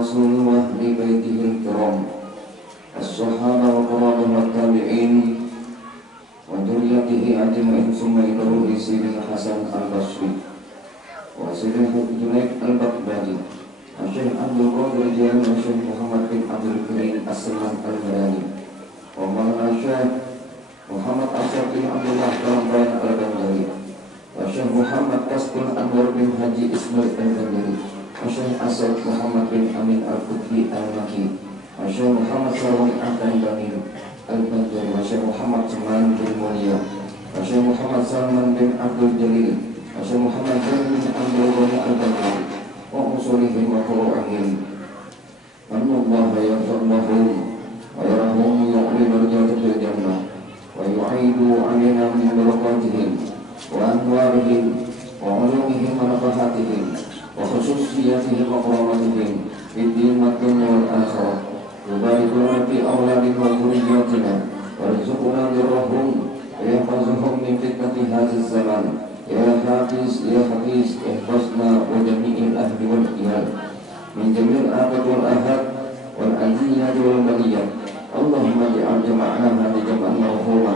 والرسول وأهل بيته الكرام الصحابة وقرابة والتابعين وذريته أجمعين ثم إلى روح سيدنا حسن البصري وسيدنا جنيد البغدادي الشيخ عبد القادر الجيلاني والشيخ محمد بن عبد الكريم السلمان المدني ومولانا الشيخ محمد أشرف بن عبد الله الرحمن البندري والشيخ محمد كسب أنور بن حجي إسماعيل البندري والشيخ أسد محمد بن أمين القطبي المكي والشيخ محمد سروي أحمد بن البندري والشيخ محمد سلمان بن موليا والشيخ محمد سلمان بن عبد الجليل والشيخ محمد بن عبد الغني البندري وأصولهم وفروعهم أن الله يغفر لهم ويرهم يعلي درجات في الجنة ويعيد علينا من بركاتهم وأنوارهم وعلومهم ونفحاتهم وخصوصياتهم وكرامتهم في الدين والدنيا والآخرة يبارك لنا في أولادنا وذرياتنا ويرزقنا برهم ويحفظهم من فتنة هذا الزمان يا حافظ يا حفيظ احفظنا وجميع الأهل والعيال من جميع الآفات والآفات والأذية والبلية اللهم اجعل جمعنا هذا جمعا مرحوما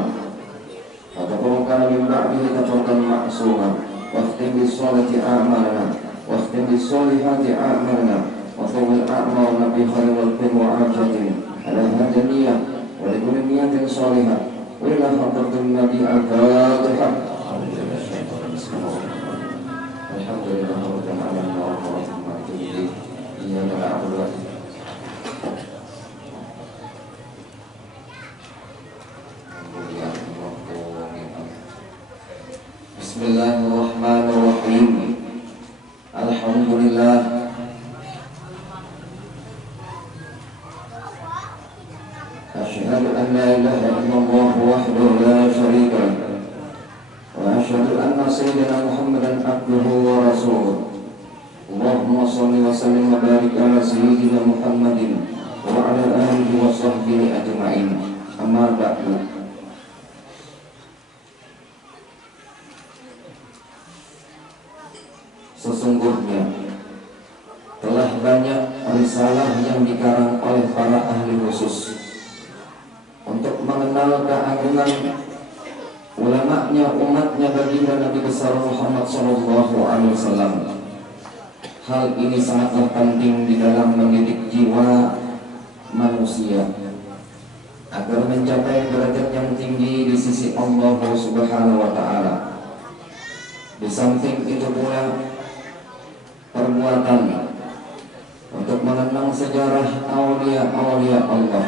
وتفرقنا من بعده تفرقا معصوما واختم بالصالح أعمالنا واختم بالصالحات أعمالنا وطول أعمالنا بخير والخير وعافية على هذا النية ولكل نية صالحة وإلى حضرة النبي الفاتحة. الحمد لله رب العالمين والرحمن الرحيم إياك نعبد Bismillahirrahmanirrahim. Alhamdulillah. Asyhadu an la ilaha illallah wahdahu la syarika lahu wa asyhadu anna sayyidina Muhammadan abduhu wa rasuluh. Allahumma shalli wa sallim wa barik ala sayyidina Muhammadin wa ala alihi wa sahbihi ajma'in. Amma ba'du. Sesungguhnya telah banyak risalah yang dikarang oleh para ahli khusus untuk mengenal keagungan ulamanya, umatnya baginda Nabi besar Muhammad SAW. Hal ini sangatlah penting di dalam mendidik jiwa manusia agar mencapai derajat yang tinggi di sisi Allah Subhanahu wa Ta'ala. Di samping itu pula perbuatan untuk mengenang sejarah aulia-aulia Allah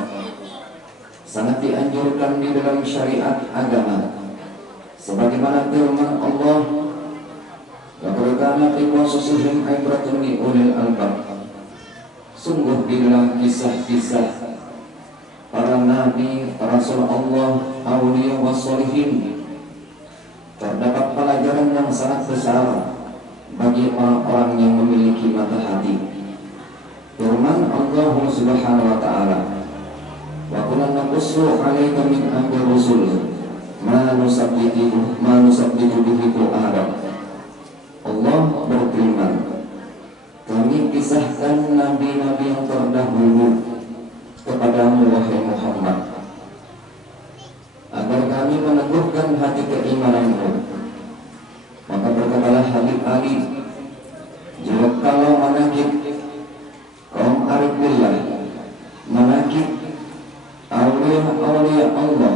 sangat dianjurkan di dalam syariat agama, sebagaimana firman Allah, laqad kana fi qasasihim ibratun li ulil albab. Sungguh di dalam kisah-kisah para nabi, rasul Allah, aulia wassalihin terdapat pelajaran yang sangat besar bagi orang-orang yang memiliki mata hati. Firman Allah Subhanahu wa Ta'ala, wa kunna naqussu 'alaika min anbiya'i rusul ma nusabbitu bihi fu'adak. Allah berfirman, kami kisahkan nabi-nabi yang terdahulu kepadamu wahai Muhammad agar kami meneguhkan hati keimananmu. Maka berkatalah Habib Ali, jika kalau manakib kaum arifillah, manakib aulia Allah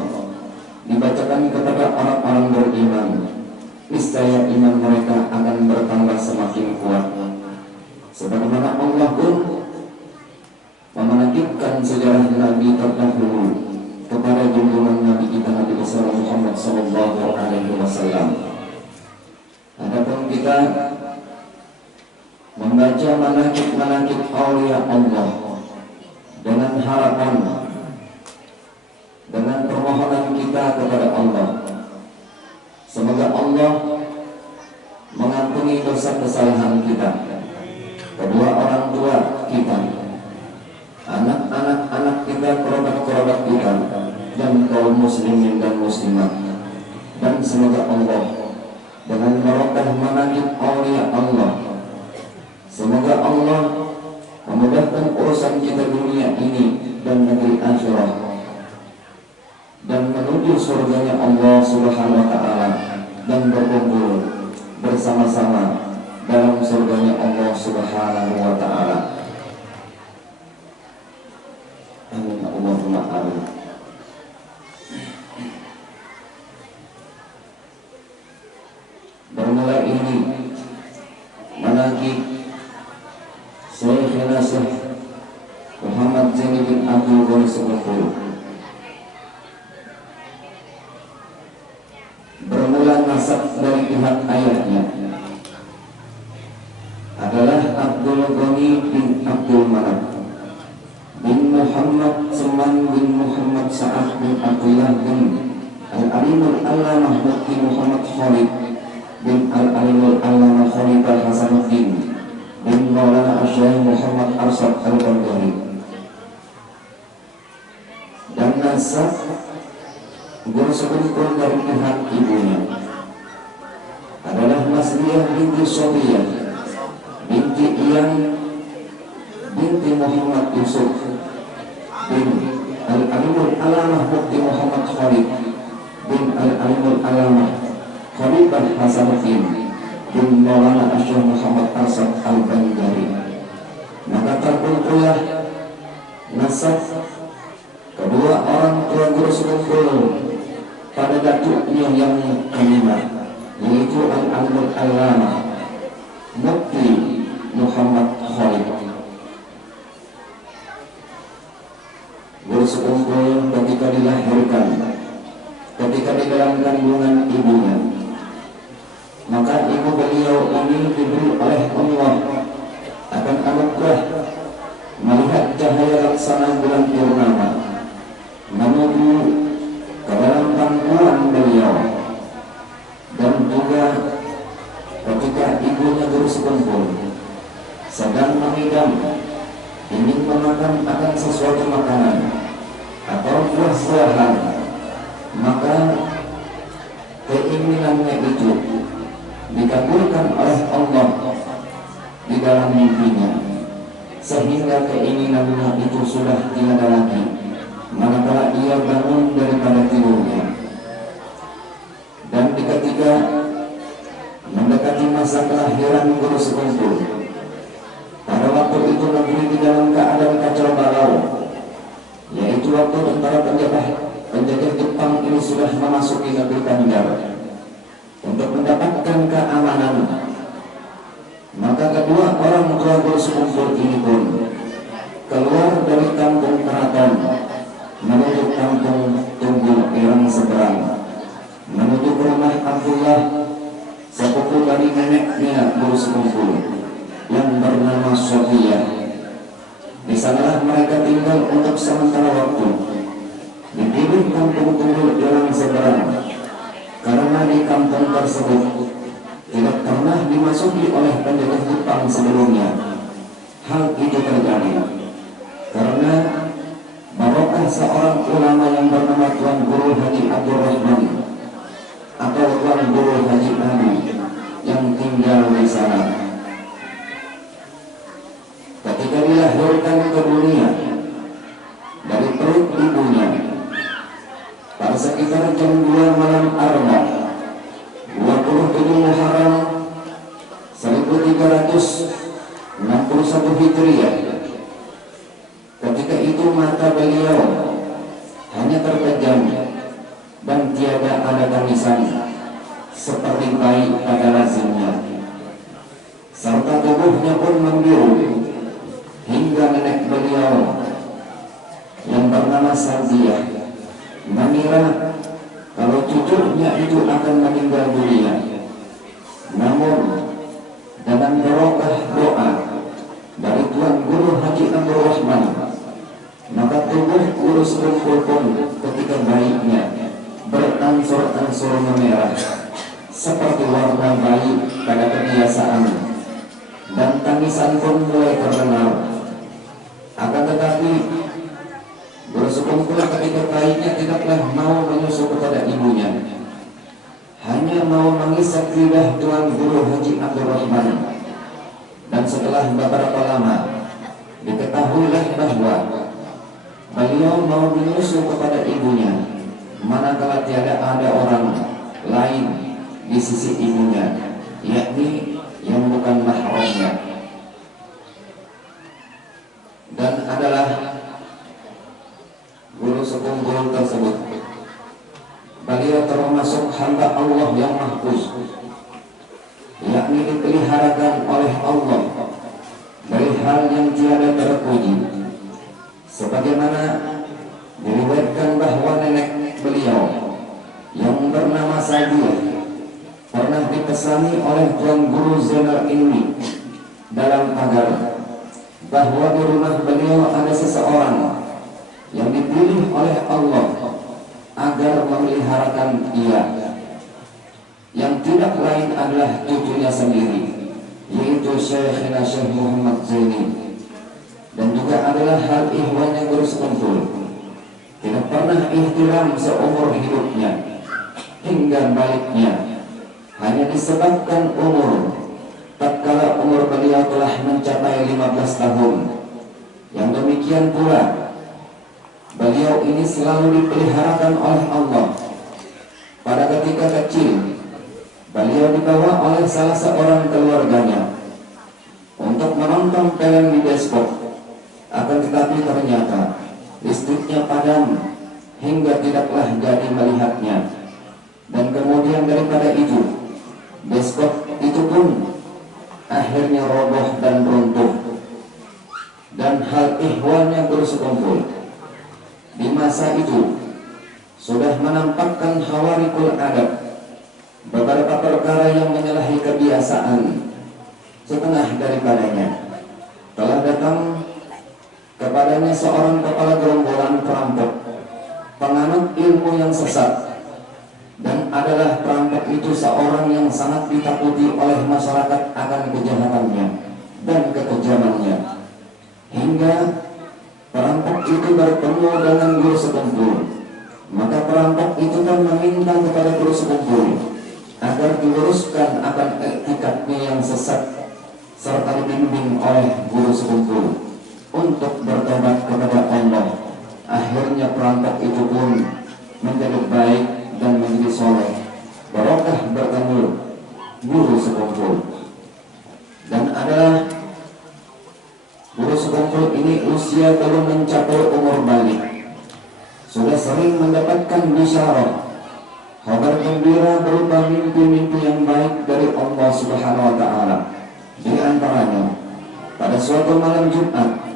dibacakan kepada orang-orang beriman, niscaya iman mereka akan bertambah semakin kuat. Sebagaimana Allah pun memanakibkan sejarah Nabi terdahulu kepada junjungan Nabi kita Nabi besar Muhammad SAW. Adapun kita membaca manakib-manakib aulia Allah dengan harapan, dengan permohonan kita kepada Allah, semoga Allah mengampuni dosa kesalahan kita, kedua orang tua kita, anak-anak kita, kerabat-kerabat kita, dan kaum muslimin dan muslimat. Dan semoga Allah dengan barokah manakib aulia Allah, semoga Allah memudahkan urusan kita dunia ini dan negeri akhirat, dan menuju surganya Allah Subhanahu wa Ta'ala, dan berkumpul bersama-sama dalam surganya Allah Subhanahu wa Ta'ala. Amin Allahumma amin. Bermula ini menagih Syekhina Syekh Muhammad Zaini bin Abdul Ghani Subhanallah. Bermula nasab dari pihak ayahnya adalah Abdul Ghani bin Abdul Manaf bin Muhammad Seman bin Muhammad Sa'ad bin Abdullah bin Al-Alimul Allamah Mufti Muhammad Khalid bin Al-Alimul Allamah Khalifah Hasanuddin bin Maulana Syekh Muhammad Arsad Al-Bandari. Dan nasab guru sepupu dari pihak ibunya adalah Nasriyah binti Sofiyah binti Iyan binti Muhammad Yusuf bin Al-Alimul Allamah Mufti Muhammad Khalid bin Al-Alimul Allamah Khalifah Hasanuddin bin Maulana Syekh Muhammad Arsad Al-Bandari. Maka terkumpullah nasab kedua orang tua guru sepupu pada datuknya yang kelima, yaitu Al-Alimul Allamah Mufti Muhammad Khalid. Guru sepupu ketika dilahirkan, ketika di dalam kandungan ibunya, maka ibu beliau ini diberi oleh Allah akan anugerah melihat cahaya laksana bulan purnama menuju ke dalam pangkuan beliau. Dan juga ketika ibunya guru sepupu sedang mengidam ingin memakan akan sesuatu makanan atau buah-buahan, maka keinginannya itu dikabulkan oleh Allah di dalam mimpinya, sehingga keinginannya itu sudah tiada lagi manakala ia bangun daripada tidurnya. Dan ketika mendekati masa kelahiran guru sepupu, pada waktu itu negeri di dalam keadaan kacau balau, yaitu waktu tentara penjajah Jepang ini sudah memasuki negeri Banjar untuk mendapatkan keamanan. Maka kedua orang tua guru sepupu ini pun keluar dari kampung keraton menuju kampung Tunggul Irang Seberang, menuju ke rumah Abdullah sepupu dari neneknya guru sepupu yang bernama Sofiyah. Di sanalah mereka tinggal untuk sementara waktu. Dipilih kampung Tunggul Irang Seberang karena di kampung tersebut tidak pernah dimasuki oleh penjajah Jepang sebelumnya. Hal itu terjadi karena barokah seorang ulama yang bernama Tuan Guru Haji Abdul Rahman atau Tuan Guru Haji Ali yang tinggal di sana. Ketika dilahirkan ke dunia dari perut ibunya pada sekitar jam 2 malam Arba 27 Muharram 1361 Hijriah, ketika itu mata beliau hanya terpejam dan tiada ada tangisan seperti bayi pada lazimnya, serta tubuhnya pun membiru hingga nenek beliau yang bernama Sardiah mengira kalau cucunya itu akan meninggal dunia. Namun dengan barokah doa dari Tuan Guru Haji Abdul Rahman, maka tubuh guru sepupu pun ketika bayinya beransur-ansur memerah seperti warna bayi pada kebiasaan, dan tangisan pun mulai terdengar. Akan tetapi guru sepupu ketika bayinya tidaklah mau menyusu kepada ibunya, hanya mau mengisap lidah Tuan Guru Haji Abdul Rahman. Dan setelah beberapa lama Diketahuilah bahwa beliau mau menyusul kepada ibunya, manakala tiada ada orang lain di sisi ibunya, yakni yang bukan mahramnya, dan adalah guru sekumpul tersebut. Beliau termasuk hamba Allah yang mahfuz, yakni dipeliharakan oleh Allah dari hal yang tiada terpuji, sebagaimana diriwayatkan bahwa nenek beliau yang bernama Sadiah pernah dipesani oleh Tuan Guru Zainal Ilmi dalam pagar bahwa di rumah beliau ada seseorang yang dipilih oleh Allah agar memeliharakan ia, yang tidak lain adalah cucunya sendiri, yaitu Syekhina Syekh Muhammad Zaini, dan juga adalah hal ihwannya guru sekumpul. Tidak pernah ihtiram seumur hidupnya, hingga baliknya hanya disebabkan umur. Tatkala umur beliau telah mencapai 15 tahun, yang demikian pula beliau ini selalu dipeliharakan oleh Allah. Pada ketika kecil, beliau dibawa oleh salah seorang keluarganya untuk menonton film di bioskop. Akan tetapi ternyata listriknya padam hingga tidaklah jadi melihatnya. Dan kemudian daripada itu, bioskop itu pun akhirnya roboh dan runtuh. Dan hal ihwannya bersekumpul di masa itu sudah menampakkan hawarikul adab, beberapa perkara yang menyalahi kebiasaan. Setengah daripadanya telah datang kepadanya seorang kepala gerombolan perampok, penganut ilmu yang sesat, dan adalah perampok itu seorang yang sangat ditakuti oleh masyarakat akan kejahatannya dan kekejamannya, hingga perampok itu bertemu dengan guru sekumpul. Maka perampok itu kan meminta kepada guru sekumpul agar diluruskan akan etikatnya yang sesat, serta dibimbing oleh guru sekumpul untuk bertobat kepada Allah. Akhirnya perampok itu pun menjadi baik dan menjadi soleh, barokah bertemu guru sekumpul. Dan adalah guru sekumpul ini usia belum mencapai umur balik, sudah sering mendapatkan bisyarah, kabar gembira berupa mimpi-mimpi yang baik dari Allah Subhanahu wa Ta'ala. Di antaranya, pada suatu malam Jumat,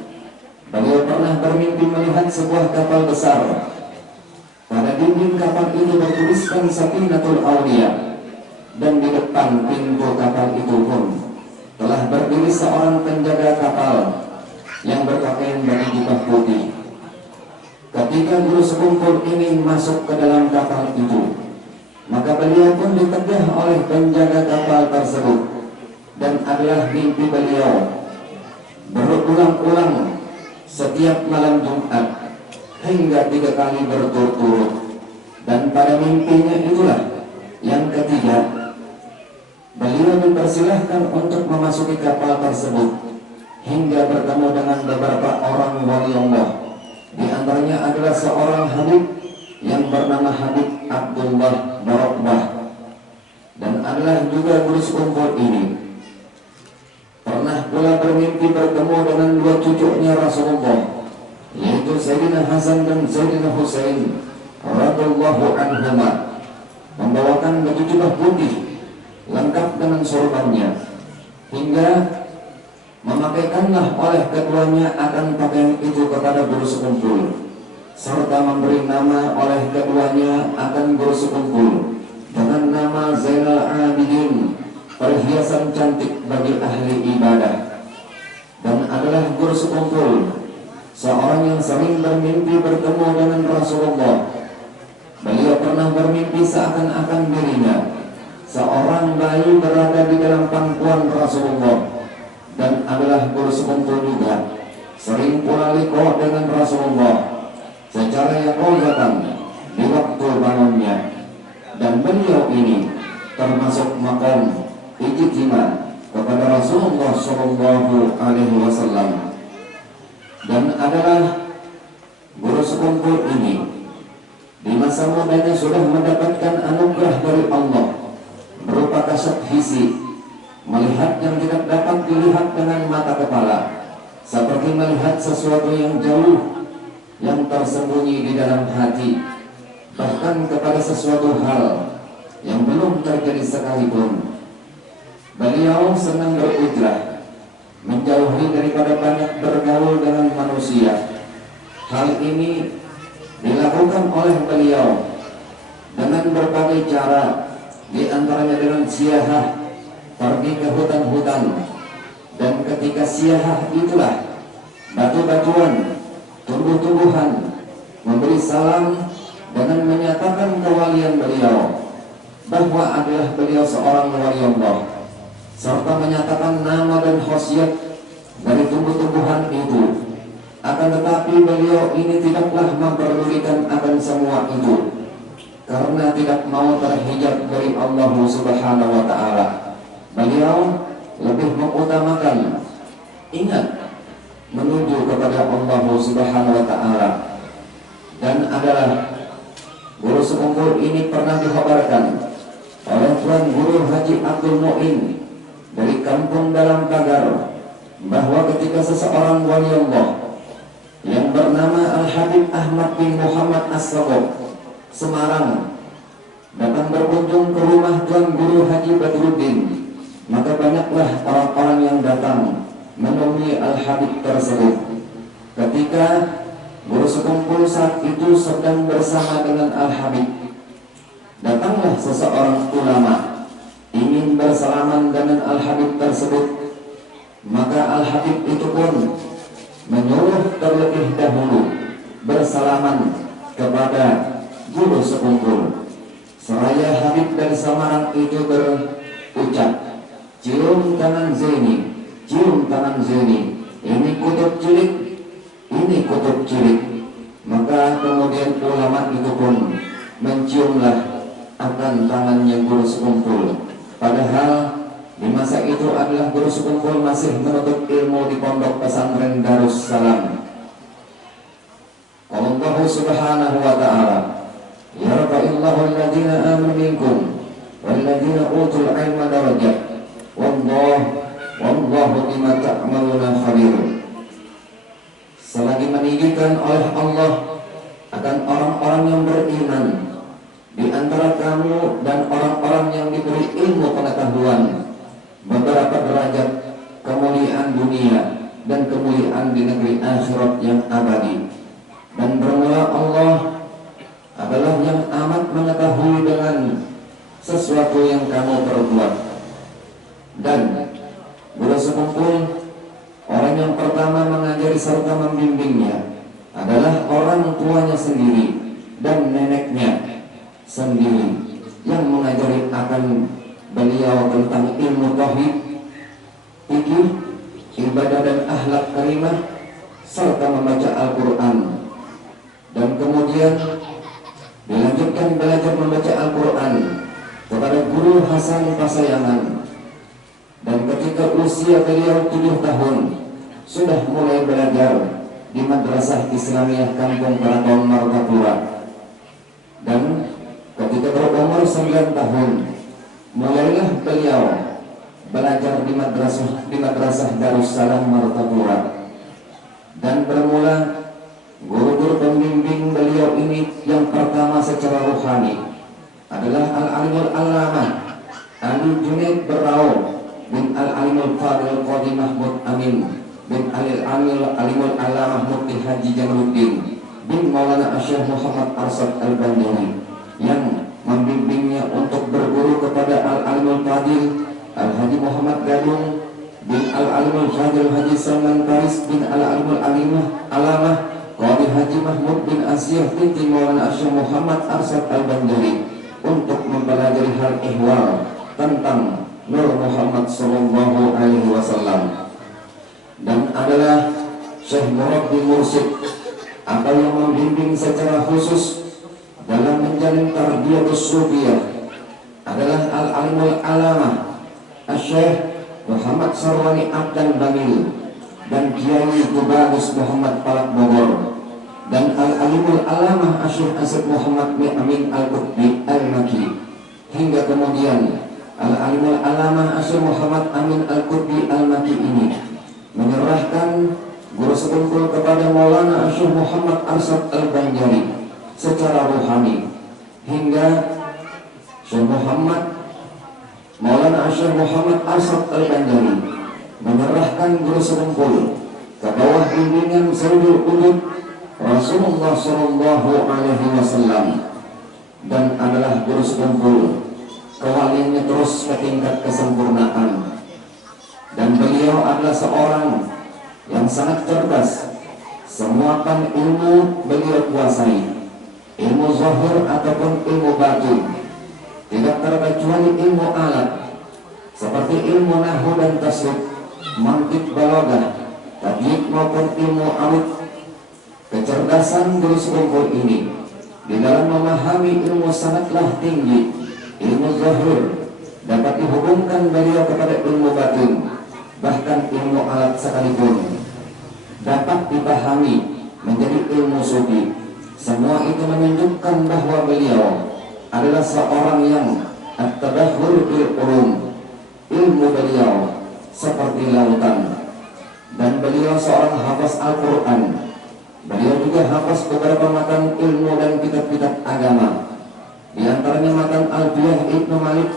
beliau pernah bermimpi melihat sebuah kapal besar. Pada dinding kapal itu bertuliskan Safinatul Aulia, dan di depan pintu kapal itu pun telah berdiri seorang penjaga kapal yang berpakaian baju jubah putih. Ketika guru sekumpul ini masuk ke dalam kapal itu, maka beliau pun ditegah oleh penjaga kapal tersebut. Dan adalah mimpi beliau berulang-ulang setiap malam Jumat hingga 3 kali berturut-turut. Dan pada mimpinya itulah yang ketiga, beliau dipersilahkan untuk memasuki kapal tersebut hingga bertemu dengan beberapa orang wali Allah. Di antaranya adalah seorang Habib yang bernama Habib Abdullah Barokbah, dan adalah juga guru sekumpul ini pernah pula bermimpi bertemu dengan 2 cucunya Rasulullah, yaitu Sayyidina Hasan dan Sayyidina Husain radhiyallahu anhuma, membawakan baju jubah putih lengkap dengan sorbannya, hingga memakaikanlah oleh keduanya akan pakaian itu kepada guru sekumpul, serta memberi nama oleh keduanya akan guru sekumpul dengan nama Zainal Abidin, perhiasan cantik bagi ahli ibadah. Dan adalah guru sekumpul seorang yang sering bermimpi bertemu dengan Rasulullah. Beliau pernah bermimpi seakan-akan dirinya seorang bayi berada di dalam pangkuan Rasulullah. Dan adalah guru sekumpul juga sering pula liqah dengan Rasulullah secara yaqazatan di waktu bangunnya. Dan beliau ini termasuk maqam ijtima kepada Rasulullah Shallallahu Alaihi Wasallam. dan adalah guru sekumpul ini di masa mudanya sudah mendapatkan anugerah dari Allah berupa kasat fisik, melihat yang tidak dapat dilihat dengan mata kepala, seperti melihat sesuatu yang jauh yang tersembunyi di dalam hati, bahkan kepada sesuatu hal yang belum terjadi sekalipun. Beliau senang berhijrah, menjauhi daripada banyak bergaul dengan manusia. Hal ini dilakukan oleh beliau dengan berbagai cara, di antaranya dengan siahah, pergi ke hutan-hutan, dan ketika siahah itulah batu-batuan, tumbuh-tumbuhan memberi salam dengan menyatakan kewalian beliau, bahwa adalah beliau seorang wali Allah, serta menyatakan nama dan khasiat dari tumbuh-tumbuhan itu. Akan tetapi beliau ini tidaklah memperdulikan akan semua itu, karena tidak mau terhijab dari Allah Subhanahu wa ta'ala. Beliau lebih mengutamakan ingat menuju kepada Allah Subhanahu wa ta'ala. Dan adalah guru sekumpul ini pernah dikhabarkan oleh Tuan Guru Haji Abdul Mu'in dari kampung Dalam Pagar, bahwa ketika seseorang wali Allah yang bernama Al-Habib Ahmad bin Muhammad As-Sagob Semarang datang berkunjung ke rumah Tuan Guru Haji Badruddin, maka banyaklah orang-orang yang datang menemui Al-Habib tersebut. Ketika guru sekumpul saat itu sedang bersama dengan Al-Habib, datanglah seseorang ulama ingin bersalaman dengan Al-Habib tersebut. Maka Al-Habib itu pun menyuruh terlebih dahulu bersalaman kepada guru sekumpul. Seraya Habib dari Semarang itu berucap, cium tangan Zaini, cium tangan Zaini, ini kutub cilik, ini kutub cilik. Maka kemudian ulama itu pun menciumlah akan tangannya guru sekumpul. Padahal di masa itu adalah guru sekumpul masih menuntut ilmu di pondok pesantren Darussalam. Allah Subhanahu wa ta'ala, yarfa'illahu alladhina amanu minkum walladhina utul ilma darajat wallahu bima ta'maluna khabir. Selagi meninggikan oleh Allah akan orang-orang yang beriman di antara kamu dan orang-orang yang diberi ilmu pengetahuan beberapa derajat kemuliaan dunia dan kemuliaan di negeri akhirat yang abadi. Dan bermula Allah adalah yang amat mengetahui dengan sesuatu yang kamu perbuat. Dan guru sekumpul, orang yang pertama mengajari serta membimbingnya adalah orang tuanya sendiri dan neneknya sendiri, yang mengajari akan beliau tentang ilmu tauhid, fikih, ibadah dan akhlak karimah, serta membaca Al-Quran. Dan kemudian dilanjutkan belajar membaca Al-Quran kepada guru Hasan Pasayangan. Dan ketika usia beliau 7 tahun sudah mulai belajar di Madrasah Islamiyah Kampung Keraton Martapura. Dan ketika berumur 9 tahun mulailah beliau belajar di madrasah Darussalam Martapura. Dan bermula guru-guru pembimbing beliau ini yang pertama secara rohani adalah Al-Alimul Allamah Ali Junaid Berau bin Al-Alimul Fadil Qadi Mahmud Amin bin Al-Alimul Allamah Mufti Haji Jamaluddin bin Maulana Syekh Muhammad Arsad Al-Bandari, yang membimbingnya untuk berguru kepada Al-Alimul Fadil Al-Haji Muhammad Gadung bin Al-Alimul Fadil Haji Salman Paris bin Al-Alimul Alamah Qadi Haji Mahmud bin Asyaf binti Maulana Syekh Muhammad Arsad Al-Bandari, untuk mempelajari hal ihwal tentang Nur Muhammad Sallallahu Alaihi Wasallam. Dan adalah Syekh Murad bin Mursid atau yang membimbing secara khusus dalam menjalin tarbiyatus sufiyah adalah Al-Alimul Alamah Syekh Muhammad Sarwani Abdan Bamil dan Kiai Tubagus Muhammad Palak Bogor, dan Al-Alimul Alamah Asyik Asad Muhammad bin Amin Al-Qutbi Al-Maki, hingga kemudian Al-Alimul Alamah Asyik Muhammad Amin Al-Qutbi Al-Maki ini menyerahkan guru sekungkul kepada Maulana Asyik Muhammad Arsyad Al-Banjari secara rohani, hingga Syekh Maulana Asyik Muhammad Arsyad Al-Banjari menyerahkan guru sekungkul ke bawah bimbingan Sayyidul Wujud Rasulullah Shallallahu Alaihi Wasallam, dan adalah guru sekungkul kewaliannya terus ke tingkat kesempurnaan. Dan beliau adalah seorang yang sangat cerdas. Semua ilmu beliau kuasai, ilmu zahir ataupun ilmu batin, tidak terkecuali ilmu alat seperti ilmu nahwu dan tasrif, mantik balaghah, takyid maupun ilmu arut. Kecerdasan guru sekungkul ini di dalam memahami ilmu sangatlah tinggi. Ilmu zahir dapat dihubungkan beliau kepada ilmu batin, bahkan ilmu alat sekalipun dapat dipahami menjadi ilmu sufi. Semua itu menunjukkan bahwa beliau adalah seorang yang at-tadahhur bil ulum. Ilmu beliau seperti lautan, dan beliau seorang hafaz Al-Quran. Beliau juga hafaz beberapa matan ilmu dan kitab-kitab agama, di antaranya matan Al-Biyah Ibnu Malik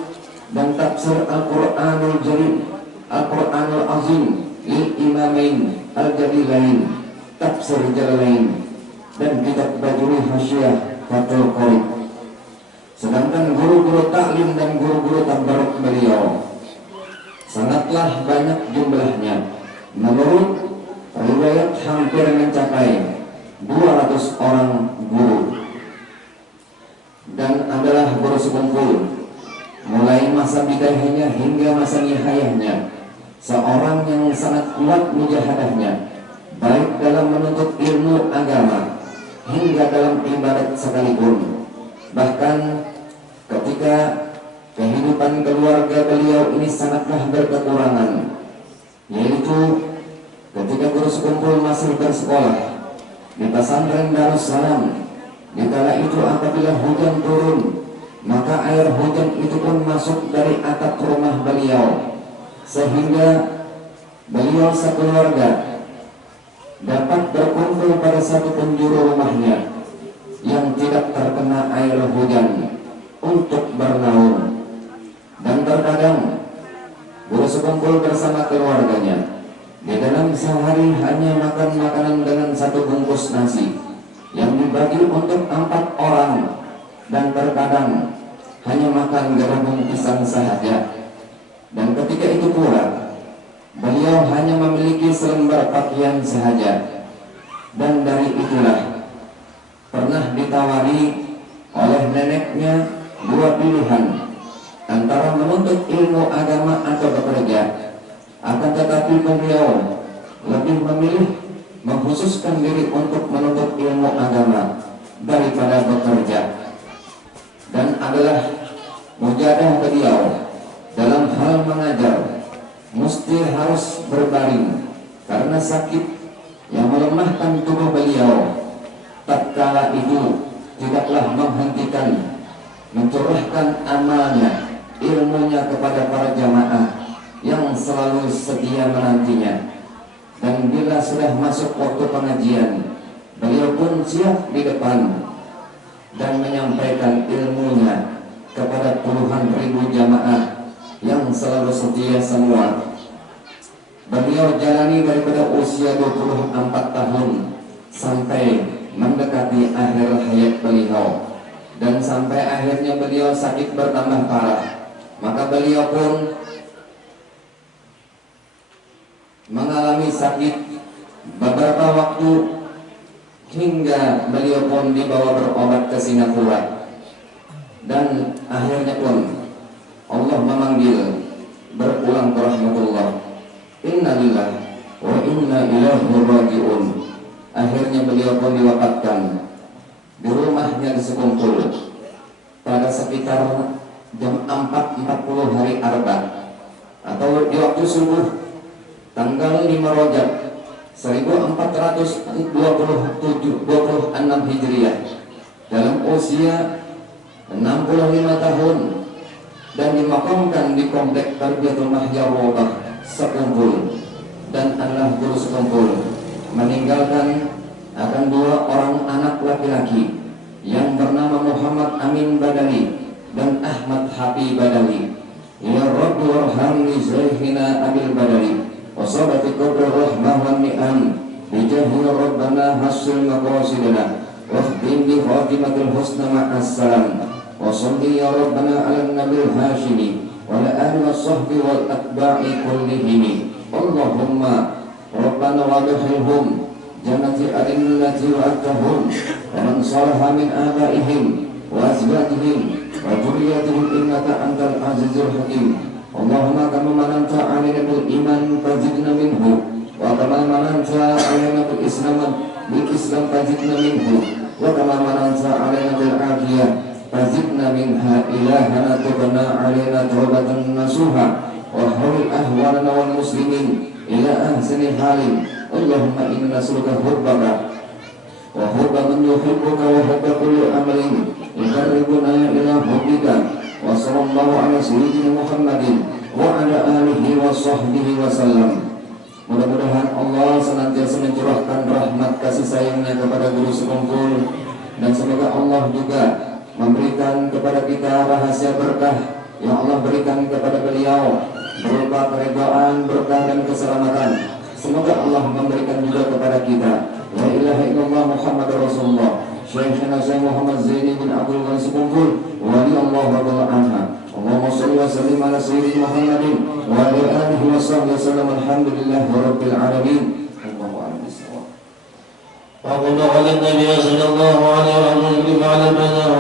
dan tafsir Al-Quranul Jalil, Al-Quranul Azim lil Imamain Al-Jalilain, tafsir Jalalain, dan kitab Bajuri Hasyiyah Fathul Qorib. Sedangkan guru-guru taklim dan guru-guru tabarruk beliau sangatlah banyak jumlahnya. Menurut riwayat hampir mencapai 200 orang guru, dan adalah guru sekungkul mulai masa bidayahnya hingga masa nihayahnya, seorang yang sangat kuat mujahadahnya, baik dalam menuntut ilmu agama hingga dalam ibadat sekalipun. Bahkan ketika kehidupan keluarga beliau ini sangatlah berkekurangan, yaitu ketika guru sekungkul masih bersekolah di pesantren Darussalam, dikala itu apabila hujan turun, maka air hujan itu pun masuk dari atap rumah beliau, sehingga beliau sekeluarga dapat berkumpul pada satu penjuru rumahnya yang tidak terkena air hujan untuk bernaung. Dan terkadang guru sekungkul bersama keluarganya di dalam sehari hanya makan makanan dengan satu bungkus nasi yang dibagi untuk 4 orang, dan terkadang hanya makan gabung pisang saja. Dan ketika itu pula beliau hanya memiliki selembar pakaian saja, dan dari itulah pernah ditawari oleh neneknya 2 pilihan antara menuntut ilmu agama atau bekerja. Akan tetapi beliau lebih memilih mengkhususkan diri untuk menuntut ilmu agama daripada bekerja. Dan adalah mujadah beliau dalam hal mengajar mesti harus berbaring karena sakit yang melemahkan tubuh beliau. Tatkala itu tidaklah menghentikan mencurahkan amalnya, ilmunya kepada para jamaah yang selalu setia menantinya. Dan bila sudah masuk waktu pengajian, beliau pun siap di depan dan menyampaikan ilmunya kepada puluhan ribu jamaah yang selalu setia semua. Beliau jalani daripada usia 24 tahun sampai mendekati akhir hayat beliau, dan sampai akhirnya beliau sakit bertambah parah. Maka beliau pun mengalami sakit beberapa waktu hingga beliau pun dibawa berobat ke Singapura. Dan akhirnya pun Allah memanggil berpulang ke rahmatullah. Innalillah wa inna ilaihi raji'un. Akhirnya beliau pun diwafatkan di rumahnya di Sekungkul pada sekitar jam 4.40 hari Arba, atau di waktu subuh tanggal 5 Rajab 1426 Hijriah, dalam usia 65 tahun, dan dimakamkan di komplek Tarbiyatul Mahya Rawdah Sekumpul dan adalah guru Sekumpul, meninggalkan akan 2 orang anak laki-laki yang bernama Muhammad Amin Badali dan Ahmad Habi Badali. Ya Rabbi warhamni Zayhina Abil Badali wa sabati qabr rahmah wa ni'am bijahi Rabbana hasil maqasidana wa khdim bi khatimatul husna ma'assalam wa salli ya Rabbana ala nabil hashimi wa ala ahli wa sahbi wal atba'i kullihimi. Allahumma Rabbana wa bihilhum jannati alinnati wa'atahum wa man salaha min abaihim wa azwajihim wa dhurriyyatihim innaka antal azizul hakim. Allahumma kama mananta alaina bil iman fazidna minhu wa kama mananta alaina bil islam fazidna minhu wa kama mananta alaina bil afiyah fazidna minha ilahana tubna alaina tawbatan nasuha wa hawil ahwalana wal muslimin ila ahsani halin. Allahumma inna nas'aluka hubbaka wa hubba man yuhibbuka wa hubba kulli amalin yuqarribuna ila hubbika. Wa sallallahu ala sayyidina Muhammadin wa ala alihi wa sahbihi wa sallam. Mudah-mudahan Allah senantiasa mencurahkan rahmat kasih sayangnya kepada guru Sekumpul, dan semoga Allah juga memberikan kepada kita rahasia berkah yang Allah berikan kepada beliau berupa keridhaan, berkah dan keselamatan. Semoga Allah memberikan juga kepada kita la ilaha illallah Muhammad Rasulullah Syekhina Syekh Muhammad Zaini bin Abdul Ghani Sekumpul wali Allah radhiyallahu anha. Allahumma shalli wa sallim ala sayyidina Muhammadin wa ala alihi wa sahbihi wasallam. Alhamdulillahi rabbil alamin. Allahu a'lam bissawab. Wa qala ala nabi sallallahu alaihi wa sallam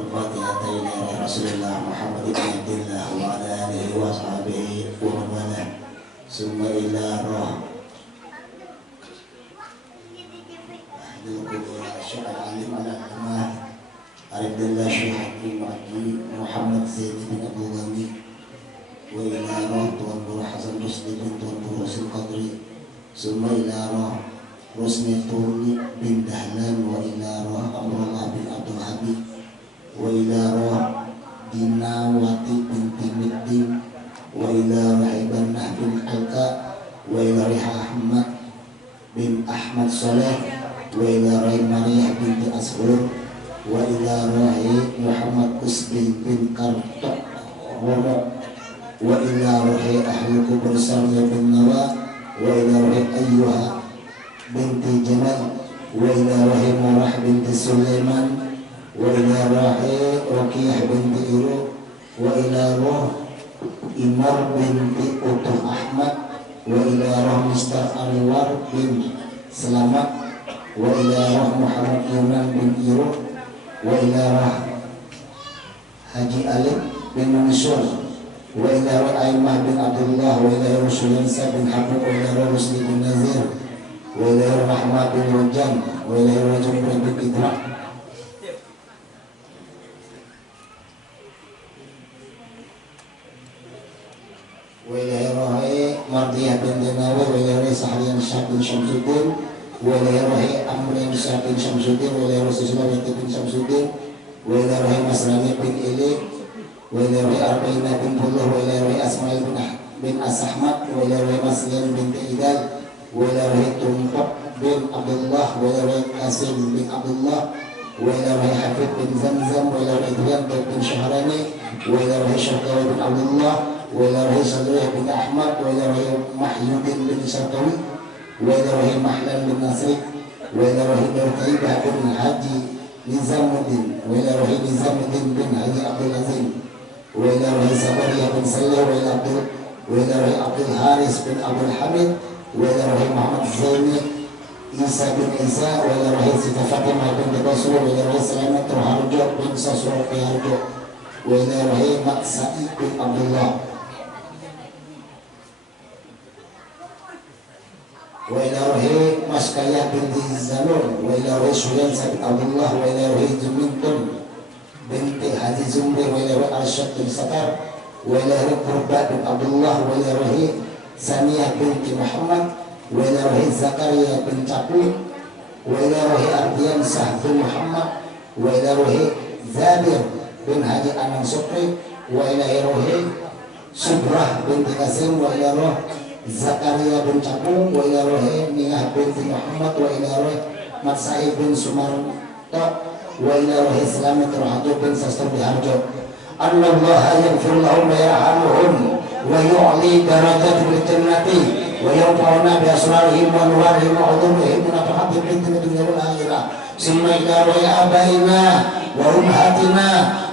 الفاتحتين لرسول الله محمد بن عبد الله وعلى آله وأصحابه ومن والاه ثم إلى روح أهل القبور الشيخ العليم على الأمة عبد الله الشيخ محمد زيد بن أبو غني وإلى روح tuan guru Hasan Rusdi bin tuan guru Hasan Qadri ثم إلى روح Rusni Turni bin Dahlan wa ila roh Abdullah bin Abdul Habib wa ila roh Dinawati bin Timiddin wa ila roh Ibannah bin Alka wa ila roh Ahmad bin Ahmad Saleh wa ila roh Mariah bin Asghur wa ila roh Muhammad Usbi bin Kartok wa ila roh Ahli Kubur Sarya bin Nawa wa ila roh Ayyuha binti Jamal wa ila rohi Murah binti Sulaiman wa ila rohi Rokiyah binti Iru wa ila roh Imar binti Utuh Ahmad wa ila roh Mr. Anwar bin Selamat wa ila roh Muhammad Yunan bin Iru wa ila roh Haji Alif bin Mansur wa ila roh Aimah bin Abdullah wa ila roh Sulansa bin Habib wa ila roh Rusli bin Nazir wa ilaihi rahmat bin Rujan wa ilaihi rajul bin Idrak wa ilaihi rahi Mardiyah bin Dinawi wa ilaihi Sahriyan Syah bin Syamsuddin wa ilaihi rahi Amrin Syah bin Syamsuddin wa ilaihi Rasulullah bin Syamsuddin wa ilaihi rahi Masrani bin Ili wa ilaihi rahi Arba'ina bin Puluh wa ilaihi rahi Asmail bin Asahmad wa ilaihi rahi Maslian bin Idal wa ila rohi Tumpak bin Abdullah wa ila rohi Qasim bin Abdullah wa ila rohi Hafid bin Zamzam wa ila rohi Idrian bin Syahrani wa ila rohi Syarkawi bin Abdullah wa ila rohi Sadriyah bin Ahmad wa ila rohi Mahyudin bin Syarkawi wa ila rohi Mahlan bin Nasri wa ila rohi Nurtaibah bin Haji Nizamuddin wa ila rohi Nizamuddin bin Haji Abdul Azim wa ila rohi Sabariyah bin Salih wa ila rohi Abdul Haris bin Abdul Hamid wa ila rohi Muhammad Zaini Isa bin Isa wa ila rohi Siti Fatimah bin Rasul wa ila rohi Selamat Harjo bin Sasro Harjo wa ila rohi Maksai bin Abdullah wa ila rohi Maskayah bin Zanur wa ila rohi Suyan bin Abdullah wa ila rohi Jumintun binti Haji Zumri wa ila rohi Arsyad bin Satar wa ila rohi Qurba bin Abdullah wa ila rohi Saniyah binti Muhammad wa ila rohi Zakaria bin Cakwi wa ila rohi Ardian Sah bin Muhammad wa ila rohi Zabir bin Haji Anang Sukri wa ila rohi Subrah binti Qasim wa ila rohi Zakaria bin Cakwi wa ila rohi Niyah binti Muhammad wa ila rohi Matsai bin Sumarto wa ila rohi Selamat Rohatu bin Sastro Biharjo Anallaha yaghfir lahum wa yarhamuhum wa yu'li darajatihim fil jannati wa yanfa'una bi asrarihim wa anwarihim wa ulumihim wa nafahatihim fid dunya wal akhirah summa ila rohi abaina wa ummahatina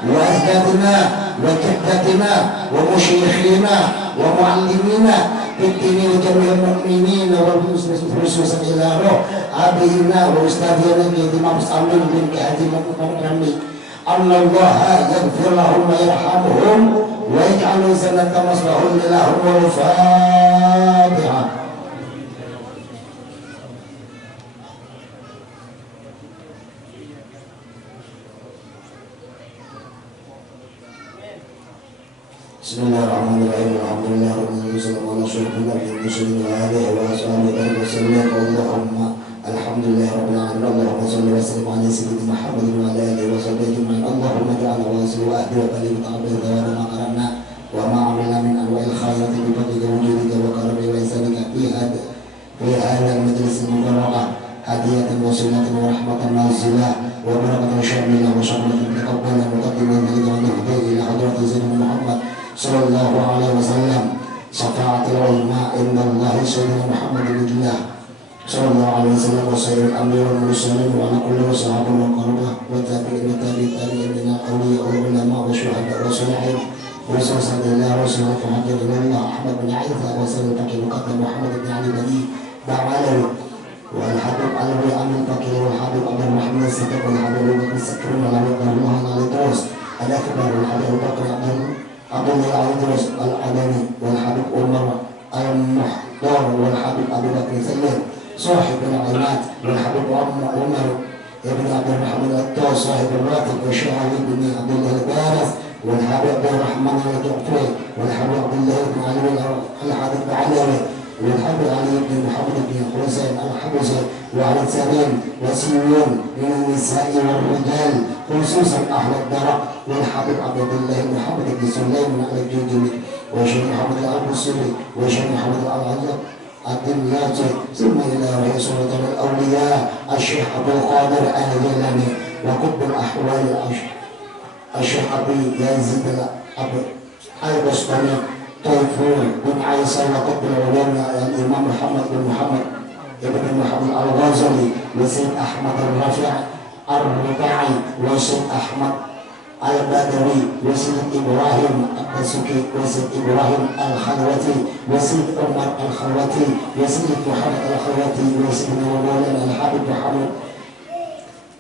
wa ajdadina wa jaddatina wa musyikhina wa muallimina fid dini wa jami'il mu'minin wal muslimin khususan ila roh abina wa ustadina bi Imam Amin bin Haji Muhammad Rami Anallaha yaghfir lahum wa yarhamuhum wa yaj'alu sanata maslahum lahum wal Fatihah. Bismillahirrahmanirrahim. Alhamdulillah rabbil alamin. Sallallahu alaihi wa sallam. Allahumma alhamdulillah rabbil alamin. Allahumma shalli wa sallim ala sayyidina Muhammad wa ala alihi wa sahbihi ajma'in. Allahumma ja'al wasil wa ahdi wa kalim ta'abid wa ma qarana wa ma 'amilna min anwa'il khairati bi fadlika wa judika wa karamika wa ihsanika fi hadha al-majlis al-mubarak hadiyatan wa sunnatan wa rahmatan nazilah wa barakatan syamillah wa syamilatan taqabbalan muqaddiman ila ila hadrati sayyidina Muhammad sallallahu alaihi wasallam syafa'atul ulama indallahi sayyidina Muhammad billah sallallahu alaihi wasallam wa sayyidil amri wal mursalin wa ala kulli sahabati wa qarabah wa tabi'in tabi'in min awliya wal ulama wa syuhada wa salihin wa sallallahu rasulullah Muhammad bin Ahmad bin Aifa wa sallallahu muqaddam Muhammad bin Ali bani ba'alawi والحبيب علوي عن البكر والحبيب عبد الرحمن الصديق والحبيب ابو بكر السكر والحبيب الله على الدروس الاكبر والحبيب ابو بكر عبد الله على الدروس العلني والحبيب عمر المحضر والحبيب ابو بكر سليم صاحب العينات والحبيب عمر ابن عبد الرحمن الطوس صاحب الراتب والشعر بن عبد الله البارث والحبيب عبد الرحمن الجعفري والحبيب عبد الله بن علي الحبيب علوي والحبيب علي بن محمد بن حسين الحبسي وعلى سليم وسيون من النساء والرجال خصوصا اهل الدرع والحبيب عبد الله بن محمد بن سليمان على الجوجلي وشيخ محمد العباسي وشيخ محمد العجب الدنياتي ثم الى رئيس سلطان الاولياء الشيخ عبد القادر الجيلاني وقطب الاحوال الشيخ ابي يزيد البسطامي طيفور بن عيسى وقطب العلماء الامام محمد بن محمد ابن محمد الغازلي وسيد احمد الرافع الرباعي وسيد احمد البدوي وسيد ابراهيم الدسوقي وسيد ابراهيم الخلوتي وسيد عمر الخلوتي وسيد محمد الخلوتي وسيد مولانا الحبيب محمد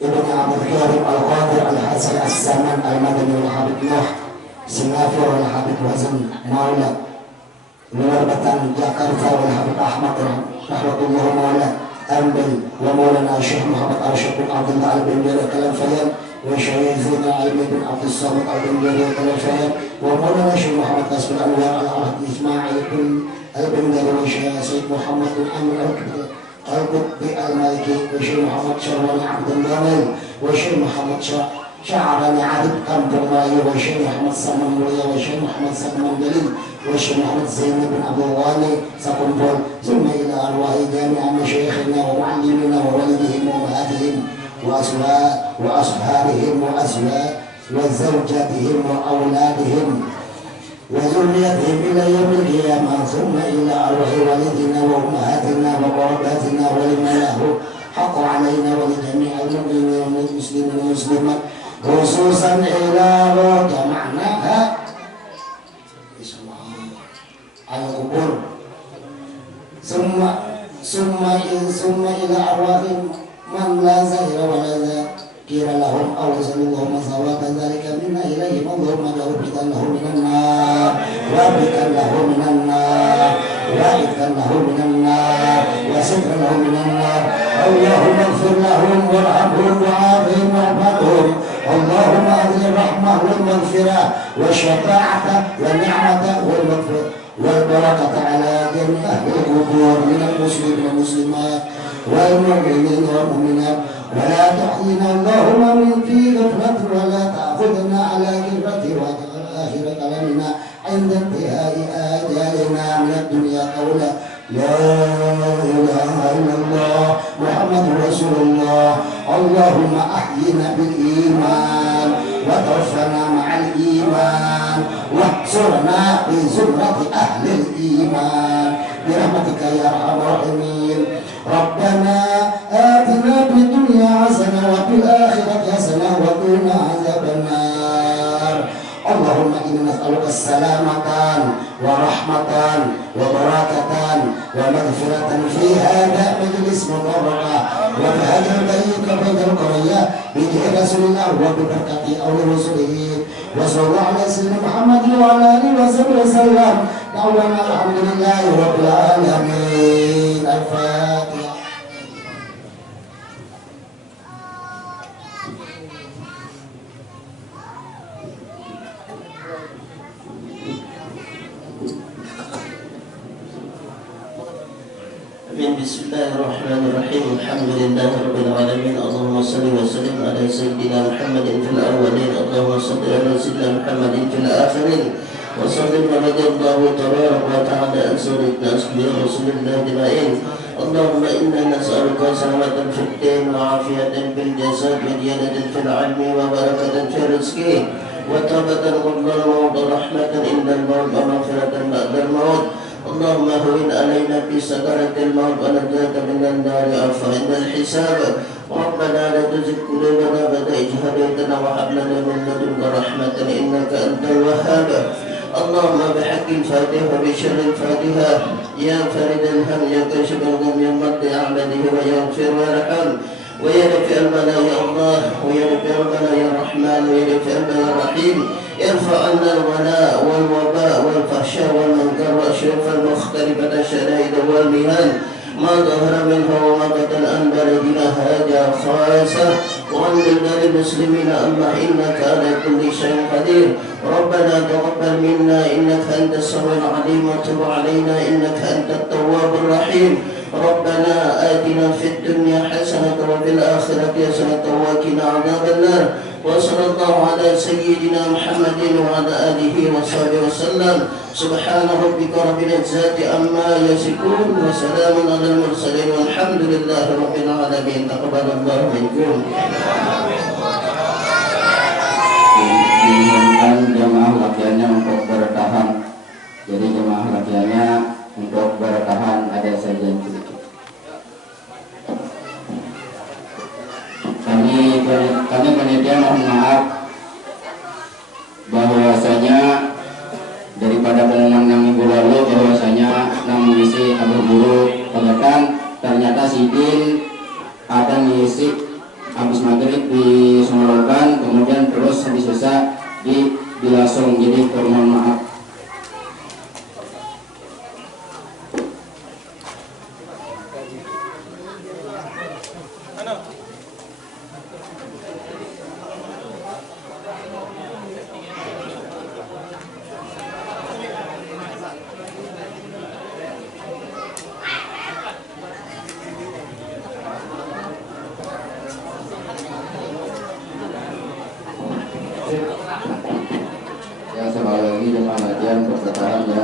ابن عبد الكريم القادر الحسن السمان المدني والحبيب نوح سنافر والحبيب وزن مولى لوربتان جاكرتا والحبيب احمد رحمه الله مولى أنبل ومولانا الشيخ محمد أرشد بن عبد الله بن جرير كلام وشيخ زين علي بن عبد الصمد بن جرير كلام ومولانا الشيخ محمد قاسم الأنوار العهد إسماعيل بن جرير وشيخ سيد محمد بن عمرو القطبي المالكي وشيخ محمد شروان عبد المنعم وشيخ محمد شعراني عبد كمبرماي وشيخ محمد سلمان مريا وشيخ محمد سلمان جليل والشيخ محمد زين بن عبد الغني سقنبل ثم الى ارواح جميع مشايخنا ومعلمينا ووالدهم وامهاتهم واصهارهم وزوجاتهم واولادهم وذريتهم الى يوم القيامه ثم الى ارواح والدنا وامهاتنا وقراباتنا ولمن له حق علينا ولجميع المؤمنين والمسلمين والمسلمات خصوصا الى جمعناها على القبور ثم الى ارواح من لا زهر ولا ذاكر لهم او وصل اللهم ثواب ذلك منا اليهم اللهم اجعل له من النار وابدا له من النار وابدا له من النار وستر له من النار اللهم اغفر لهم وارحمهم وعافهم واعبدهم اللهم اهدنا الرحمه والمغفره والشفاعه والنعمه والمغفره والبركة على جميع أهل القبور من المسلمين والمسلمات والمؤمنين والمؤمنات ولا تحيينا اللهم من في غفلة ولا تأخذنا على كبرة وتجعل آخر كلامنا عند انتهاء آجالنا من الدنيا قولا لا إله إلا الله محمد رسول الله اللهم أحينا بالإيمان وتوفنا مع الإيمان واحشرنا في زمرة أهل الإيمان برحمتك يا أرحم الراحمين ربنا آتنا في الدنيا حسنة وفي الآخرة حسنة وقنا عذاب النار اللهم إنا نسألك السلامة ورحمة وبركة ومغفرة في هذا مجلس مبارك وفي هذا البيت بين القرية بجاه رسول الله وببركة أولي رسله وصلى الله على سيدنا محمد وعلى آله وصحبه وسلم دعوانا الحمد لله رب العالمين الفاتحة. بسم الله الرحمن الرحيم الحمد لله رب العالمين اللهم صل وسلم على سيدنا محمد في الأولين اللهم صل على سيدنا محمد في الآخرين وسلم رضي الله تبارك وتعالى عن سيدنا أصحاب رسول الله أجمعين اللهم إنا نسألك سلامة في الدين وعافية في الجسد وزيادة في العلم وبركة في الرزق وتوبة قبل الموت ورحمة عند الموت ومغفرة بعد الموت اللهم هون علينا في سكرة الموت ونجاة من النار عفوا عند الحساب ربنا لا تزغ قلوبنا بعد إذ هديتنا وهب لنا من لدنك رحمة إنك أنت الوهاب اللهم بحق الفاتحة وبشر الفاتحة يا فرد الهم يا كاشف الغم يا مد أعبده ويغفر ويرحم ويرفع قلبنا يا الله ويرفع قلبنا يا رحمن ويرفع قلبنا يا رحيم ارفع عنا الغلاء والوباء والفحشاء والمنكر واشرف المختلفة الشدائد والمهان ما ظهر منها وما بطن عن بلدنا هذا خاصة وعن بلدان المسلمين أما إنك على كل شيء قدير ربنا تقبل منا إنك أنت السميع العليم وتب علينا إنك أنت التواب الرحيم ربنا آتنا في الدنيا حسنة وفي الآخرة حسنة وقنا عذاب النار وصلى الله على سيدنا محمد وعلى آله وصحبه وسلم سبحان ربك رب العزة عما يصفون وسلام على المرسلين والحمد لله رب العالمين تقبل الله منكم. Diinginkan jemaah latihannya untuk bertahan. Jadi jemaah latihannya untuk bertahan ada saja sedikit. Kami panitia mohon maaf bahwasanya daripada pengumuman yang minggu lalu bahwasanya yang mengisi Abu Guru katakan ternyata Sidin akan mengisi habis maghrib di Sumorokan kemudian terus habis selesai di Bilasung, jadi mohon maaf. Ya, sekali lagi jemaah latihan bertahan ya,